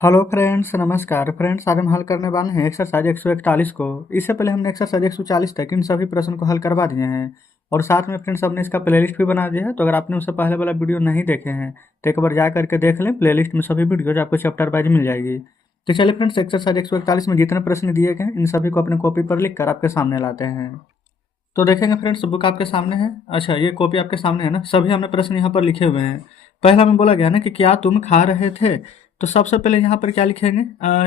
Hello friends, नमस्कार friends. आज हम हल करने वाले हैं एक्सरसाइज 141 को। इससे पहले हमने एक्सरसाइज 140 तक इन सभी प्रश्न को हल करवा दिए हैं और साथ में फ्रेंड्स हमने इसका प्लेलिस्ट भी बना दिया है। तो अगर आपने उससे पहले वाला वीडियो नहीं देखे हैं तो एक बार जा करके देख लें। प्लेलिस्ट में सभी वीडियोज आपको चैप्टर वाइज मिल जाएगी। तो चलिए फ्रेंड्स, एक्सरसाइज 141 में जितने प्रश्न दिए गए हैं इन सभी को अपने कॉपी पर लिख कर आपके सामने लाते हैं। तो देखेंगे फ्रेंड्स, बुक आपके सामने है। अच्छा, ये कॉपी आपके सामने है ना। सभी हमने प्रश्न यहाँ पर लिखे हुए हैं। पहला में बोला गया ना कि क्या तुम खा रहे थे। तो सबसे पहले यहाँ पर क्या लिखेंगे,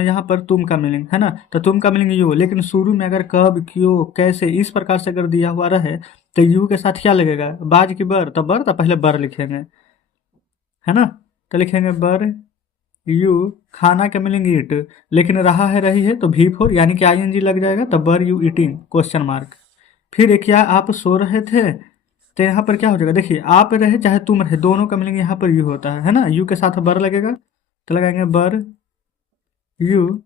यहाँ पर तुम का मीनिंग है ना। तो तुम का मीनिंग यू, लेकिन शुरू में अगर कब, क्यों, कैसे इस प्रकार से अगर दिया हुआ रहे तो यू के साथ क्या लगेगा, बाज की बर, तो बर तो पहले बर लिखेंगे, है ना। तो लिखेंगे बर यू। खाना का मीनिंग ईट, लेकिन रहा है रही है तो भी फोर यानी कि आईएनजी लग जाएगा। तो बर यू ईटिंग क्वेश्चन मार्क। फिर क्या आप सो रहे थे। तो यहाँ पर क्या हो जाएगा, देखिए आप रहे चाहे तुम रहे दोनों का मिलेंगे, यहाँ पर यू होता है ना। यू के साथ बर लगेगा तो लगाएंगे बर यू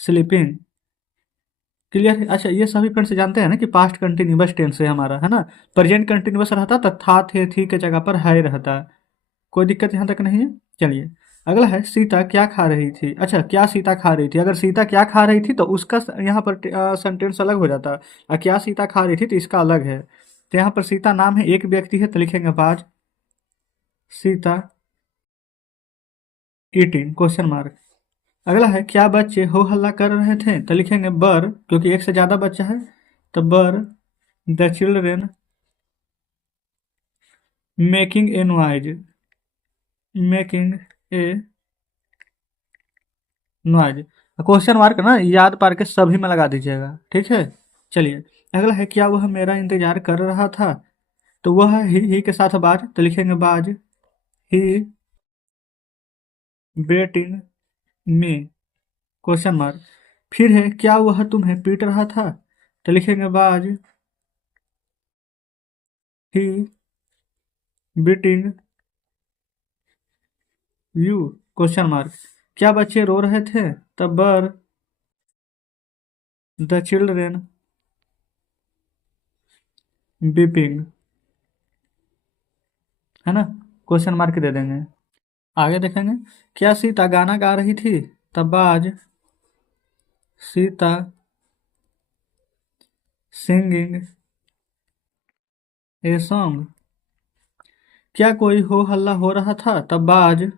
स्लीपिंग। क्लियर है। अच्छा, ये सभी फ्रेंड्स जानते हैं ना कि पास्ट कंटिन्यूअस टेंस है हमारा, है ना। प्रेजेंट कंटिन्यूअस रहता तो था, थे, थी के जगह पर है रहता। कोई दिक्कत यहाँ तक नहीं है। चलिए अगला है, सीता क्या खा रही थी। अच्छा, क्या सीता खा रही थी। अगर सीता क्या खा रही थी तो उसका यहाँ पर सेंटेंस अलग हो जाता है, और क्या सीता खा रही थी तो इसका अलग है। तो यहाँ पर सीता नाम है, एक व्यक्ति है, तो लिखेंगे बाज सीता ईटिंग क्वेश्चन मार्क। अगला है, क्या बच्चे हो हल्ला कर रहे थे। तो लिखेंगे बर, क्योंकि एक से ज्यादा बच्चा है तो बर the children making a noise. Making a noise question mark ना याद पार के सभी में लगा दीजिएगा, ठीक है। चलिए अगला है, क्या वह मेरा इंतजार कर रहा था। तो वह ही के साथ बाज, तो लिखेंगे बाज ही वेटिंग में क्वेश्चन मार्क। फिर है, क्या वह तुम्हें पीट रहा था। तो लिखेंगे बाज ही बीटिंग यू क्वेश्चन मार्क। क्या बच्चे रो रहे थे। तब बर द चिल्ड्रेन बीपिंग, है ना। क्वेश्चन मार्क दे देंगे। आगे देखेंगे, क्या सीता गाना गा रही थी। तब बाज सीता सिंगिंग ए सॉन्ग। क्या कोई हो हल्ला हो रहा था। तब बाज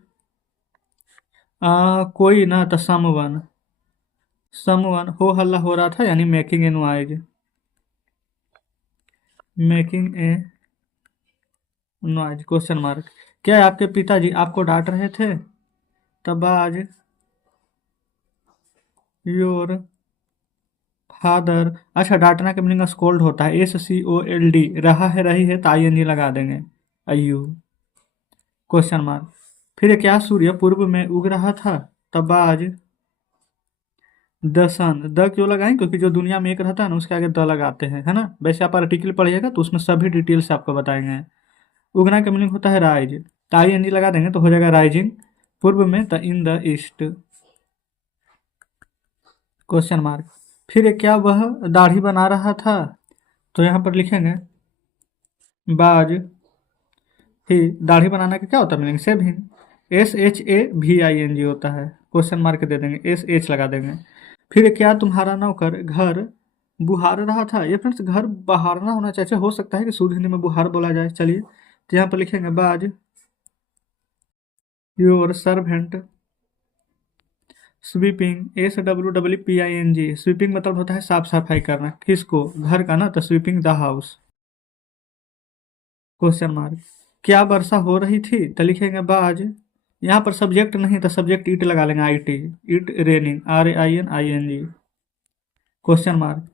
कोई ना, तो समवन। समवन हो हल्ला हो रहा था यानी making a noise. Making a noise question mark. क्या आपके पिताजी आपको डांट रहे थे। तब बाज योर फादर। अच्छा, डांटना के मीनिंग स्कोल्ड होता है, SCOLD। रहा है रही है तो ING लगा देंगे, अयू क्वेश्चन मार्क। फिर क्या सूर्य पूर्व में उग रहा था। तब आज द सन। द क्यों लगाएं, क्योंकि जो दुनिया में एक रहता है ना उसके आगे द लगाते हैं, है ना। वैसे आप आर्टिकल पढ़िएगा तो उसमें सभी डिटेल से आपको बताएंगे। उगना का मीनिंग होता है राइज, तो ING लगा देंगे तो हो जाएगा राइजिंग। पूर्व में तो in the east question mark. फिर क्या वह दाढ़ी बना रहा था। तो यहाँ पर लिखेंगे बाज ही। दाढ़ी बनाने का क्या होता है मीनिंग, शेविंग। SHAVING होता है, क्वेश्चन मार्क दे देंगे, SH लगा देंगे। फिर क्या तुम्हारा नौकर घर बुहार रहा था। ये फ्रेंड्स घर बहारना होना चाहिए, हो सकता है कि शुद्ध हिंदी में बुहार बोला जाए। चलिए तो यहाँ पर लिखेंगे बाज your servant sweeping, SWPPING। Sweeping मतलब होता है साफ सफाई करना, किसको, घर का ना। तो sweeping the house question mark. क्या वर्षा हो रही थी। तो लिखेंगे बाज, यहाँ पर सब्जेक्ट नहीं तो सब्जेक्ट ईट लगा लेंगे, IT it raining, RAINING question mark.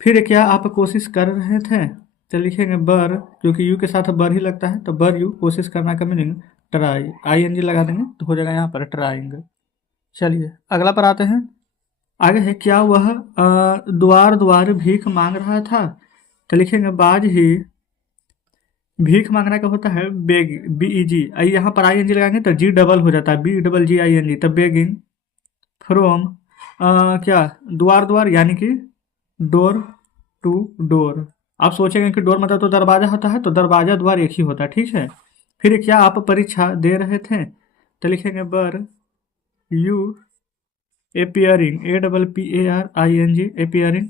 फिर क्या आप कोशिश कर रहे थे। तो लिखेंगे बर, क्योंकि यू के साथ बर ही लगता है तो बर यू कोशिश करना का मीनिंग ट्राई, ING लगा देंगे तो हो जाएगा यहाँ पर ट्राइंग। चलिए अगला पर आते हैं। आगे है, क्या वह द्वार द्वार भीख मांग रहा था। तो लिखेंगे बाज ही भीख मांगना का होता है बेग, BEG। यहाँ पर ING लगाएंगे तो G डबल हो जाता है, BGGING। तब बेगिंग फ्रॉम क्या, द्वार द्वार यानी कि डोर टू डोर। आप सोचेंगे कि डोर मतलब तो दरवाजा होता है, तो दरवाजा द्वार एक ही होता है, ठीक है। फिर क्या आप परीक्षा दे रहे थे। तो लिखेंगे were you appearing APPARING appearing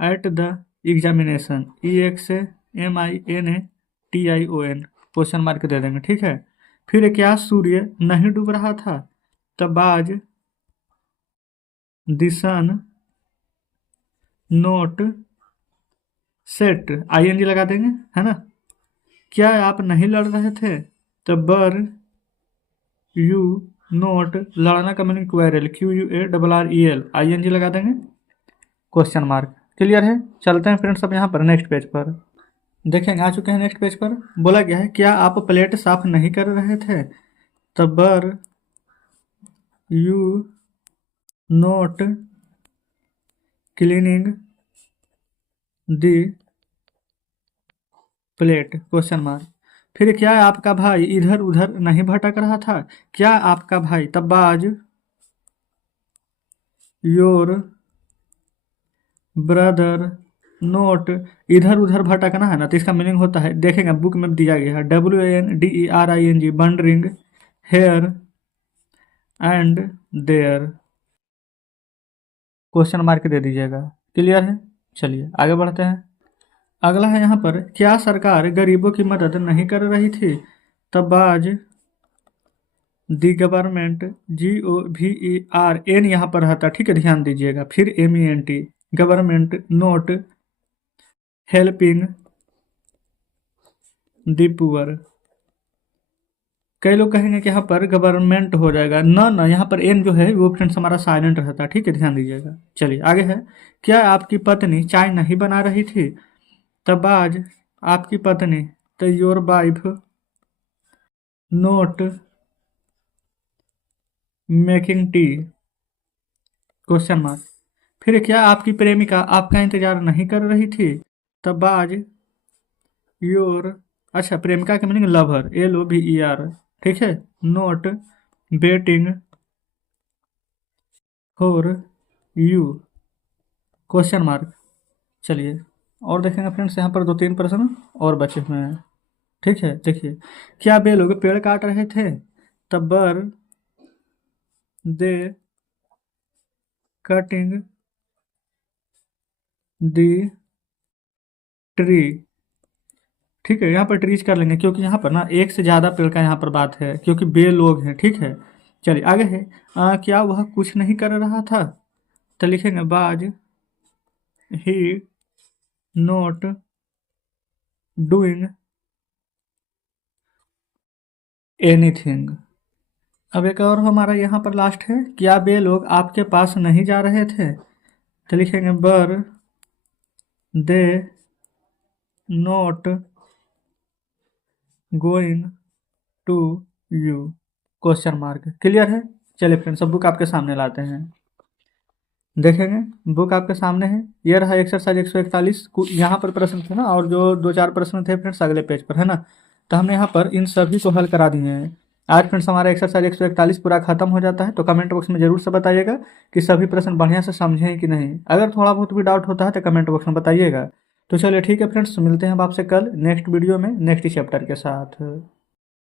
at the examination EXAMINATION question mark दे देंगे। ठीक है, फिर क्या सूर्य नहीं डूब रहा था तब आज दिशन नोट सेट ING लगा देंगे, है ना। क्या आप नहीं लड़ रहे थे तब बर यू नोट लड़ना का मीनिंग क्वेरल QUARREL ING लगा देंगे, क्वेश्चन मार्क। क्लियर है। चलते हैं फ्रेंड्स अब यहाँ पर नेक्स्ट पेज पर देखेंगे। आ चुके हैं नेक्स्ट पेज पर। बोला गया है क्या आप प्लेट साफ नहीं कर रहे थे तब बर you note cleaning the plate, question mark. फिर क्या आपका भाई इधर उधर नहीं भटक रहा था, क्या आपका भाई तब आज योर ब्रदर नोट इधर उधर भटकना है ना, तो इसका मीनिंग होता है, देखेंगे बुक में दिया गया है WANDERING wandering here and there, question mark दे दीजिएगा। क्लियर है। चलिए आगे बढ़ते हैं। अगला है यहाँ पर क्या सरकार गरीबों की मदद नहीं कर रही थी तब आज दी गवर्नमेंट GOVERN यहाँ पर रहता, ठीक है, ध्यान दीजिएगा। फिर MENT government note helping the poor. कई लोग कहेंगे कि यहाँ पर गवर्नमेंट हो जाएगा, ना यहाँ पर एन जो है वो फ्रेंड्स हमारा साइलेंट रहता है, ठीक है, ध्यान दीजिएगा। चलिए आगे है क्या आपकी पत्नी चाय नहीं बना रही थी तब आज आपकी पत्नी तो your wife note making tea, question mark. फिर क्या आपकी प्रेमिका आपका इंतजार नहीं कर रही थी तब आज योर, अच्छा प्रेमिका के मीनिंग लवर LOVER, ठीक है, note waiting for you, question mark. चलिए और देखेंगे फ्रेंड्स, यहाँ पर 2-3 प्रश्न और बचे हुए हैं। ठीक है, देखिए क्या वे लोग पेड़ काट रहे थे तब बर दे कटिंग दी ट्री, ठीक है, यहाँ पर ट्रीज कर लेंगे क्योंकि यहाँ पर ना एक से ज़्यादा पेड़ का यहाँ पर बात है, क्योंकि बे लोग हैं। ठीक है, चलिए आगे है क्या वह कुछ नहीं कर रहा था, तो लिखेंगे बाज ही नोट डूइंग एनीथिंग। अब एक और हमारा यहाँ पर लास्ट है क्या वे लोग आपके पास नहीं जा रहे थे, तो लिखेंगे were they not going to you, question mark. Clear है। चलिए फ्रेंड्स अब बुक आपके सामने लाते हैं, देखेंगे बुक आपके सामने है। ये रहा एक्सरसाइज 141, यहाँ पर प्रश्न थे ना, और जो 2-4 प्रश्न थे फ्रेंड्स अगले पेज पर, है ना, तो हमने यहाँ पर इन सभी को हल करा दिए हैं। आज फ्रेंड्स हमारा एक्सरसाइज 141 पूरा खत्म हो जाता है, तो कमेंट बॉक्स में जरूर से बताइएगा कि सभी प्रश्न बढ़िया से समझें कि नहीं। अगर थोड़ा बहुत भी डाउट होता है तो कमेंट बॉक्स में बताइएगा। तो चलिए ठीक है फ्रेंड्स, मिलते हैं अब आपसे कल नेक्स्ट वीडियो में नेक्स्ट चैप्टर के साथ।